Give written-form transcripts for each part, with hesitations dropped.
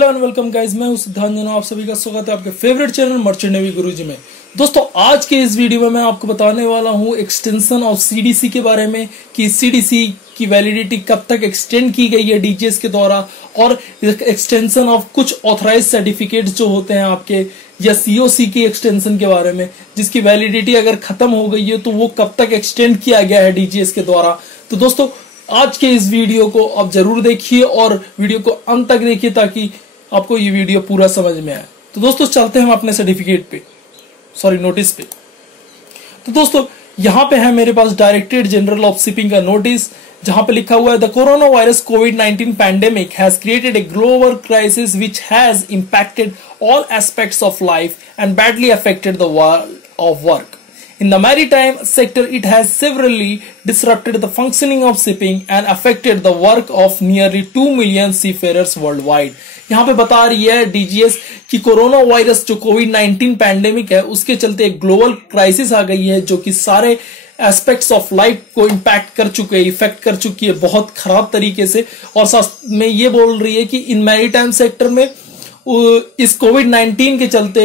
Hello and welcome guys, मैं हूं सिद्धांत जैन। आप सभी का स्वागत है आपके फेवरेट चैनल मर्चेंट नेवी गुरुजी में। दोस्तों, आज के इस वीडियो में मैं आपको बताने वाला हूं एक्सटेंशन ऑफ सीडीसी के बारे में कि सीडीसी की वैलिडिटी कब तक एक्सटेंड की गई है डीजीएस के द्वारा, और एक्सटेंशन ऑफ कुछ ऑथराइज सर्टिफिकेट जो होते हैं आपके, या सीओसी की एक्सटेंशन के बारे में, जिसकी वैलिडिटी अगर खत्म हो गई है तो वो कब तक एक्सटेंड किया गया है डीजीएस के द्वारा। तो दोस्तों, आज के इस वीडियो को आप जरूर देखिए और वीडियो को अंत तक देखिए ताकि आपको ये वीडियो पूरा समझ में आए। तो दोस्तों, चलते हैं हम अपने सर्टिफिकेट पे, नोटिस पे। तो दोस्तों, यहां पे है मेरे पास डायरेक्टरेट जनरल ऑफ शिपिंग का नोटिस, जहां पे लिखा हुआ है the corona virus covid pandemic has created a global crisis which has impacted all aspects of life and badly affected the world of work. In the maritime sector, it has severely disrupted the functioning of shipping and affected the work of nearly 2 million seafarers worldwide. यहाँ पे बता रही है DGS कि corona virus जो कोविड-19 pandemic है, उसके चलते एक ग्लोबल क्राइसिस आ गई है जो कि सारे एस्पेक्ट्स ऑफ लाइफ को इम्पैक्ट कर चुके हैं, इफेक्ट कर चुकी है बहुत खराब तरीके से। और साथ में ये बोल रही है कि इन मैरीटाइम सेक्टर में इस कोविड-19 के चलते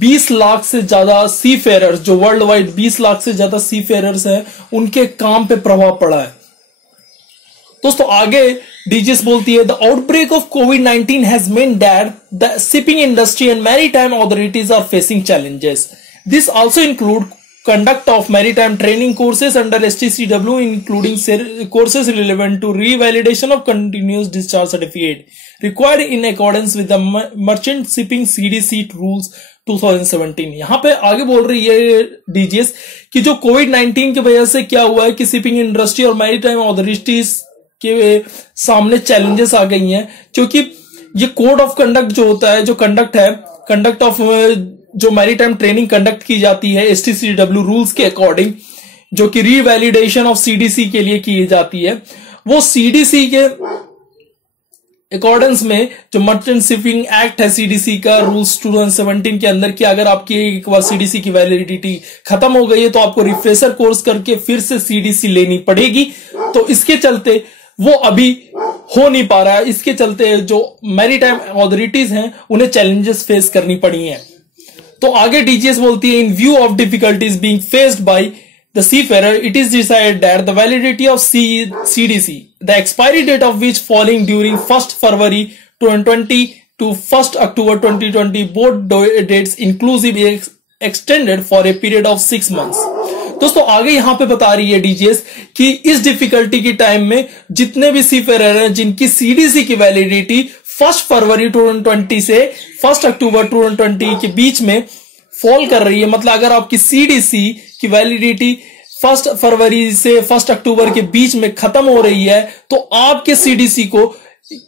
20 लाख से ज्यादा सी फेरर्स, जो वर्ल्ड वाइड 20 लाख से ज्यादा सी फेरर्स हैं, उनके काम पे प्रभाव पड़ा है। दोस्तों, आगे डीजीएस बोलती है द आउटब्रेक ऑफ कोविड-19 has meant that the shipping industry and maritime authorities are facing challenges. This also include conduct of maritime training courses under STCW, including courses relevant to revalidation of continuous discharge certificate required in accordance with the merchant shipping CDC rules 2017. यहाँ पे आगे बोल रही है DGS कि जो कोविड-19 की वजह से क्या हुआ है कि शिपिंग इंडस्ट्री और मैरीटाइम अथॉरिटीज के सामने चैलेंजेस आ गई हैं, क्योंकि ये कोड ऑफ कंडक्ट जो होता है, जो कंडक्ट ऑफ जो मैरीटाइम ट्रेनिंग कंडक्ट की जाती है एसटीसीडब्ल्यू रूल्स के अकॉर्डिंग, जो कि रीवैलिडेशन ऑफ सीडीसी के लिए की जाती है, वो सीडीसी के अकॉर्डेंस में जो मर्चेंट शिपिंग एक्ट है सीडीसी का रूल्स 2017 के अंदर, कि अगर आपकी एक बार सीडीसी की वैलिडिटी खत्म हो गई है तो आपको रिफ्रेशर कोर्स करके फिर से सीडीसी लेनी पड़ेगी। तो इसके चलते वो अभी हो नहीं पा रहा है। इसके चलते जो मैरीटाइम अथॉरिटीज हैं उन्हें चैलेंजेस फेस करनी पड़ी हैं। तो आगे डीजीएस बोलती है in view of difficulties being faced by the seafarer, it is decided that the validity of CDC, the expiry date of which falling during 1 February 2020 to 1 October 2020, both dates inclusive extended for a period of 6 months. दोस्तों, आगे यहां पे बता रही है DGS कि इस difficulty के टाइम में जितने भी सीफेरर हैं जिनकी सीडीसी की वैलिडिटी 1 फरवरी 2020 से 1 अक्टूबर 2020 के बीच में फॉल कर रही है, मतलब अगर आपकी सीडीसी की वैलिडिटी 1 फरवरी से 1 अक्टूबर के बीच में खत्म हो रही है, तो आपके सीडीसी को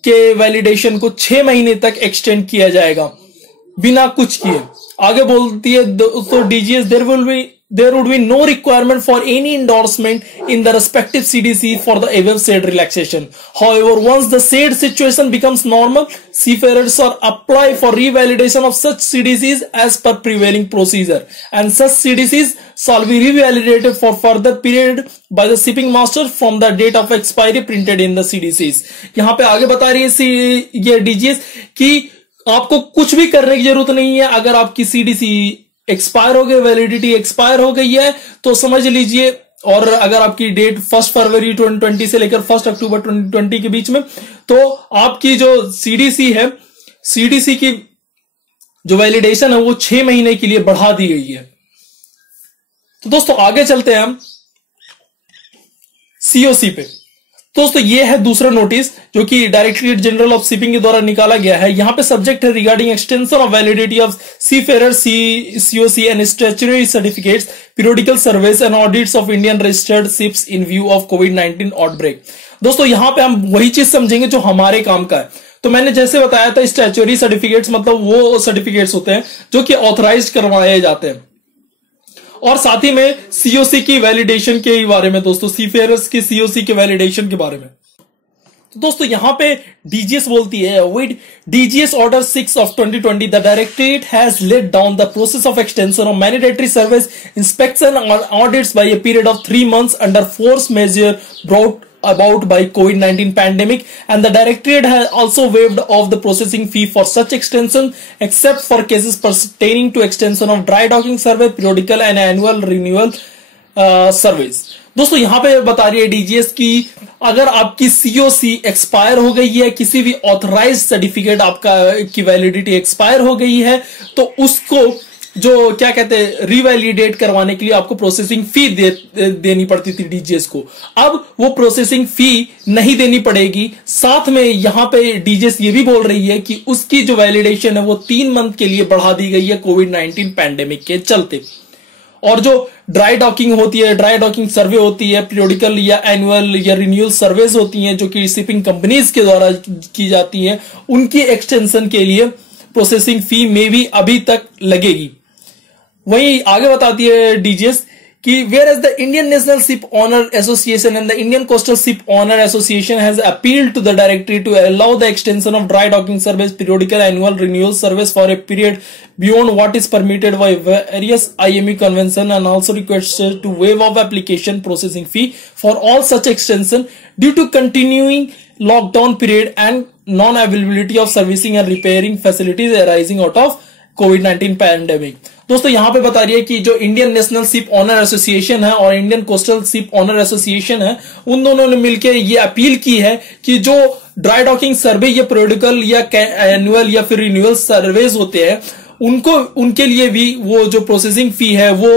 के वैलिडेशन को 6 महीने तक एक्सटेंड किया जाएगा बिना कुछ किए। आगे बोलती है तो DGS there would be no requirement for any endorsement in the respective CDC for the above said relaxation. However, once the said situation becomes normal, seafarers are apply for revalidation of such CDCs as per prevailing procedure, and such CDCs shall be revalidated for further period by the shipping master from the date of expiry printed in the CDCs. यहाँ पे आगे बता रही है ये DGS कि आपको कुछ भी करने की जरूरत नहीं है। अगर आपकी सीडीसी एक्सपायर हो गई, वैलिडिटी एक्सपायर हो गई है, तो समझ लीजिए, और अगर आपकी डेट 1 फरवरी 2020 से लेकर 1 अक्टूबर 2020 के बीच में, तो आपकी जो सीडीसी है, सीडीसी की जो वैलिडेशन है वो 6 महीने के लिए बढ़ा दी गई है। तो दोस्तों, आगे चलते हैं हम सीओसी पे। दोस्तों, ये है दूसरा नोटिस जो कि डायरेक्टरेट जनरल ऑफ शिपिंग के द्वारा निकाला गया है। यहां पे सब्जेक्ट है regarding extension of validity of seafarer COC and statutory certificates, periodical surveys and audits of Indian registered ships in view of कोविड-19 आउटब्रेक। दोस्तों, यहां पे हम वही चीज समझेंगे जो हमारे काम का है। तो मैंने जैसे बताया था, स्टैट्यूटरी सर्टिफिकेट्स मतलब वो सर्टिफिकेट्स होते हैं जो कि ऑथराइज करवाए जाते हैं, और साथ ही में सीओसी की वैलिडेशन के बारे में, दोस्तों सीफेरर्स की सीओसी के वैलिडेशन के बारे में। तो दोस्तों, यहां पे डीजीएस बोलती है with DGS order 6 of 2020 the directorate has laid down the process of extension of mandatory service inspection और audits by a period of 3 months under force majeure brought about by COVID-19 pandemic, and the directorate has also waived off the processing fee for such extension except for cases pertaining to extension of dry docking survey, periodical and annual renewal service. दोस्तों यहां पे बता रही है DGS की अगर आपकी COC expire हो गई है, किसी भी ऑथराइज्ड सर्टिफिकेट आपका की वैलिडिटी एक्सपायर हो गई है, तो उसको जो क्या कहते हैं रिवैलिडेट करवाने के लिए आपको प्रोसेसिंग फी देनी पड़ती थी डीजीएस को। अब वो प्रोसेसिंग फी नहीं देनी पड़ेगी। साथ में यहां पे डीजीएस ये भी बोल रही है कि उसकी जो वैलिडेशन है वो 3 मंथ के लिए बढ़ा दी गई है कोविड-19 पैंडेमिक के चलते। और जो ड्राई डॉकिंग होती है, ड्राई डॉकिंग सर्वे होती है, पीरियोडिकल या एनुअल या रिन्यूअल सर्वेज होती हैं जो कि शिपिंग कंपनीज के द्वारा की जाती हैं, उनकी एक्सटेंशन के लिए प्रोसेसिंग फी में भी अभी तक लगेगी। वहीं आगे बताती है डीजीएस कि whereas the Indian national ship owner association and the Indian coastal ship owner association has appealed to the directory to allow the extension of dry docking service, periodical annual renewal service for a period beyond what is permitted by various IME convention, and also requested to waive off application processing fee for all such extension due to continuing lockdown period and non-availability of servicing and repairing facilities arising out of COVID-19 pandemic. दोस्तों यहां पे बता रही है कि जो Indian national ship owner association है और Indian coastal ship owner association है, उन दोनों ने मिलकर ये अपील की है कि जो ड्राई डॉकिंग सर्वे या पीरियोडिकल या एनुअल या फिर रिन्यूअल सर्वेज होते हैं उनको उनके लिए भी वो जो प्रोसेसिंग फी है वो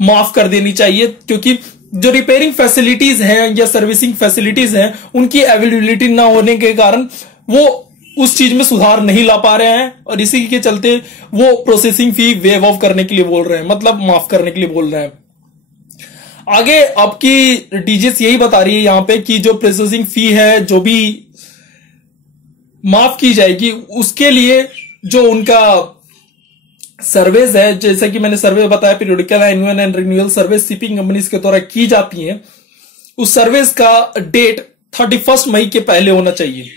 माफ कर देनी चाहिए, क्योंकि जो रिपेयरिंग फैसिलिटीज हैं या सर्विसिंग फैसिलिटीज हैं उनकी अवेलेबिलिटी ना होने के कारण वो उस चीज में सुधार नहीं ला पा रहे हैं और इसी के चलते वो प्रोसेसिंग फी वेव ऑफ करने के लिए बोल रहे हैं, मतलब माफ करने के लिए बोल रहे हैं। आगे आपकी डीजीएस यही बता रही है यहां पे कि जो प्रोसेसिंग फी है जो भी माफ की जाएगी उसके लिए जो उनका सर्वेज है, जैसा कि मैंने सर्वे बताया periodical annual and renewal service shipping companies के द्वारा की जाती हैं, उस सर्विस का डेट 31 मई के पहले होना चाहिए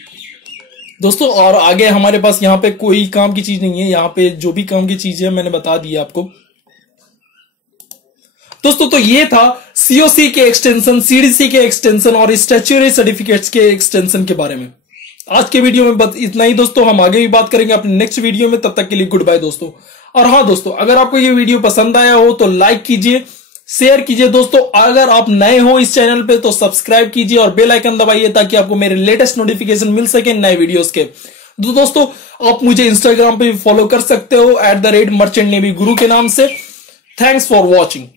दोस्तों। और आगे हमारे पास यहाँ पे कोई काम की चीज नहीं है, यहाँ पे जो भी काम की चीज है मैंने बता दी आपको दोस्तों। तो ये था सीओसी के एक्सटेंशन, सीडीसी के एक्सटेंशन और स्टैट्यूटरी सर्टिफिकेट्स के एक्सटेंशन के बारे में। आज के वीडियो में बस इतना ही दोस्तों, हम आगे भी बात करेंगे अपने नेक्स्ट वीडियो में। तब तक के लिए गुड बाय दोस्तों। और हाँ दोस्तों, अगर आपको ये वीडियो पसंद आया हो तो लाइक कीजिए, शेयर कीजिए दोस्तों। अगर आप नए हो इस चैनल पे तो सब्सक्राइब कीजिए और बेल आइकन दबाइए ताकि आपको मेरे लेटेस्ट नोटिफिकेशन मिल सके नए वीडियोस के। दोस्तों आप मुझे इंस्टाग्राम पे भी फॉलो कर सकते हो @merchantnavy guru के नाम से। Thanks for watching.